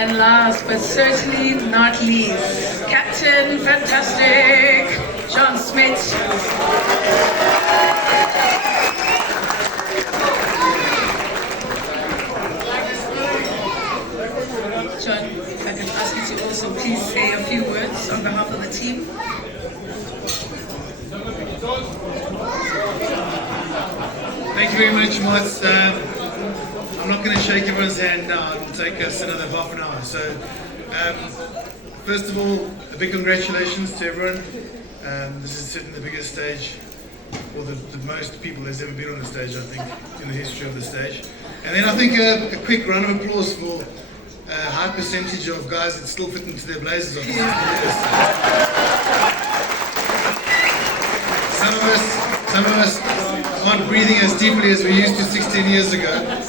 And last but certainly not least, Captain Fantastic, Smit. John, if I can ask you to also please say a few words on behalf of the team. Thank you very much, Moss. I'm not going to shake everyone's hand now. It will take us another half an hour. So, first of all, a big congratulations to everyone. This is certainly the biggest stage, or the most people there's ever been on the stage, I think, in the history of the stage. And then I think a quick round of applause for a high percentage of guys that still fit into their blazers. Obviously. Some of us aren't breathing as deeply as we used to 16 years ago.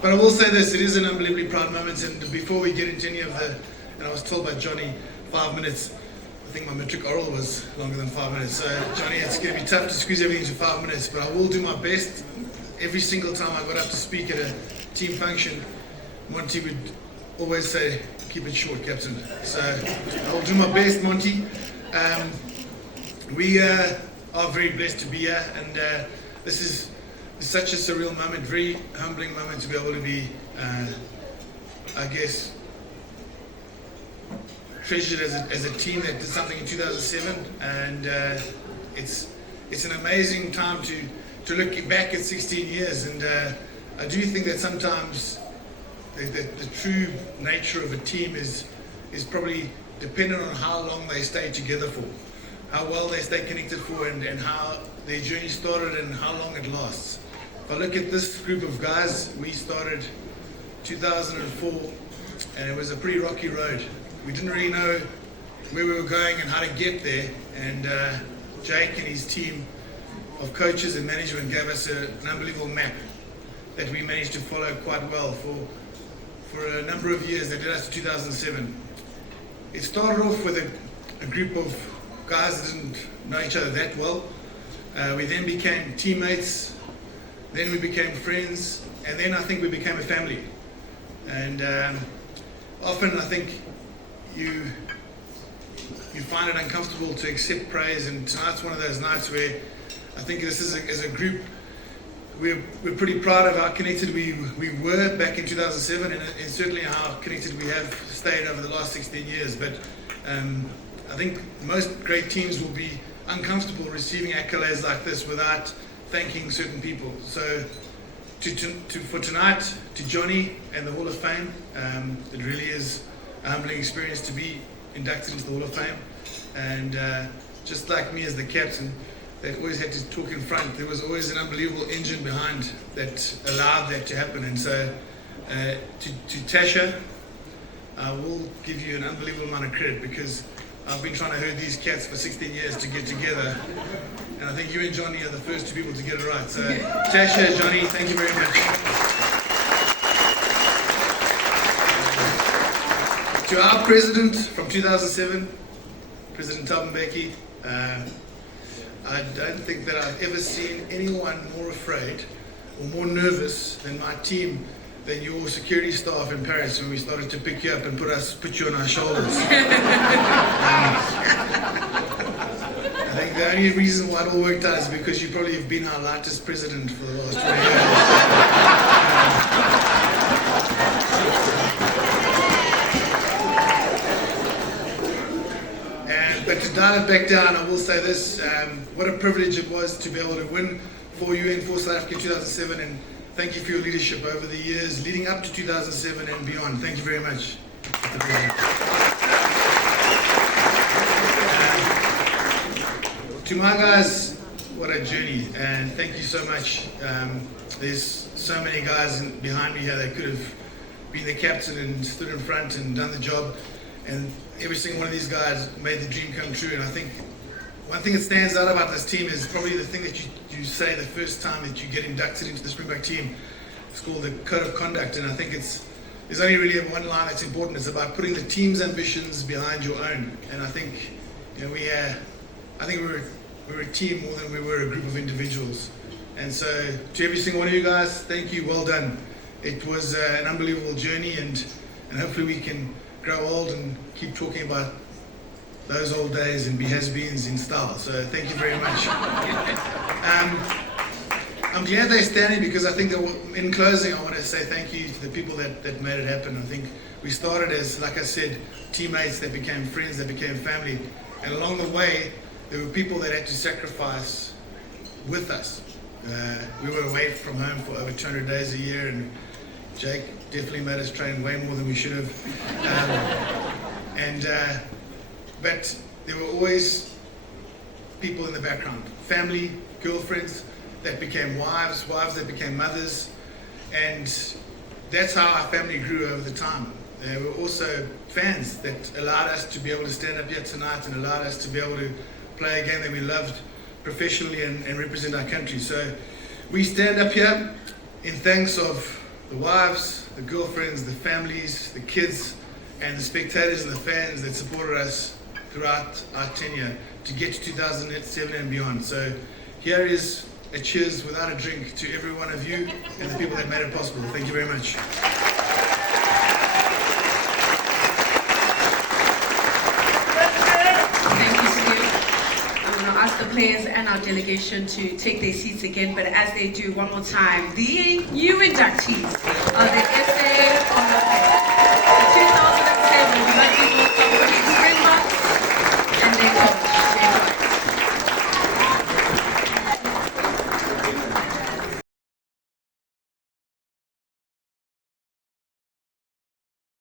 But I will say this, it is an unbelievably proud moment, and before we get into any of and I was told by Johnny 5 minutes, I think my matric oral was longer than 5 minutes, so Johnny, it's going to be tough to squeeze everything into 5 minutes, but I will do my best. Every single time I got up to speak at a team function, Monty would always say, keep it short, Captain. So I will do my best, Monty. We are very blessed to be here, and this is such a surreal moment, very humbling moment to be able to be, I guess, treasured as a team that did something in 2007, and it's an amazing time to look back at 16 years, and I do think that sometimes the true nature of a team is probably dependent on how long they stay together for, how well they stay connected for, and how their journey started and how long it lasts. If I look at this group of guys, we started 2004, and it was a pretty rocky road. We didn't really know where we were going and how to get there, and Jake and his team of coaches and management gave us an unbelievable map that we managed to follow quite well for a number of years. That did us to 2007. It started off with a group of guys that didn't know each other that well. We then became teammates, then we became friends, and then I think we became a family. And often I think you find it uncomfortable to accept praise, and tonight's one of those nights where I think this is as a group, we're pretty proud of how connected we were back in 2007, and certainly how connected we have stayed over the last 16 years. But I think most great teams will be uncomfortable receiving accolades like this without thanking certain people. So for tonight, to Johnny and the Hall of Fame, it really is a humbling experience to be inducted into the Hall of Fame. And just like me as the captain, they always had to talk in front. There was always an unbelievable engine behind that allowed that to happen. And so to Tasha, I will give you an unbelievable amount of credit, because I've been trying to herd these cats for 16 years to get together, and I think you and Johnny are the first two people to get it right. So Tasha, Johnny, thank you very much. To our president from 2007, President Mbeki, I don't think that I've ever seen anyone more afraid or more nervous than my team, than your security staff in Paris when we started to pick you up and put you on our shoulders. I think the only reason why it all worked out is because you probably have been our lightest president for the last 20 years. But to dial it back down, I will say this, what a privilege it was to be able to win for you and for South Africa in 2007, and thank you for your leadership over the years leading up to 2007 and beyond. Thank you very much. To my guys, what a journey, and thank you so much. There's so many guys behind me here that could have been the captain and stood in front and done the job, and every single one of these guys made the dream come true. And I think one thing that stands out about this team is probably the thing that you say the first time that you get inducted into the Springbok team. It's called the code of conduct, and I think there's only really one line that's important. It's about putting the team's ambitions behind your own. And I think we're a team more than we were a group of individuals. And so to every single one of you guys, thank you, well done. It was an unbelievable journey, and hopefully we can grow old and keep talking about those old days and be has-beens in style. So thank you very much. I'm glad they're standing because I think that in closing I want to say thank you to the people that made it happen. I think we started as, like I said, teammates that became friends, that became family, and along the way there were people that had to sacrifice with us. We were away from home for over 200 days a year, and Jake definitely made us train way more than we should have. But there were always people in the background, family, girlfriends that became wives, wives that became mothers, and that's how our family grew over the time. There were also fans that allowed us to be able to stand up here tonight and allowed us to be able to play a game that we loved professionally and represent our country. So we stand up here in thanks of the wives, the girlfriends, the families, the kids, and the spectators and the fans that supported us throughout our tenure to get to 2007 and beyond. So here is a cheers without a drink to every one of you and the people that made it possible. Thank you very much. Thank you, Smit. I'm going to ask the players and our delegation to take their seats again, but as they do, one more time, the new inductees are the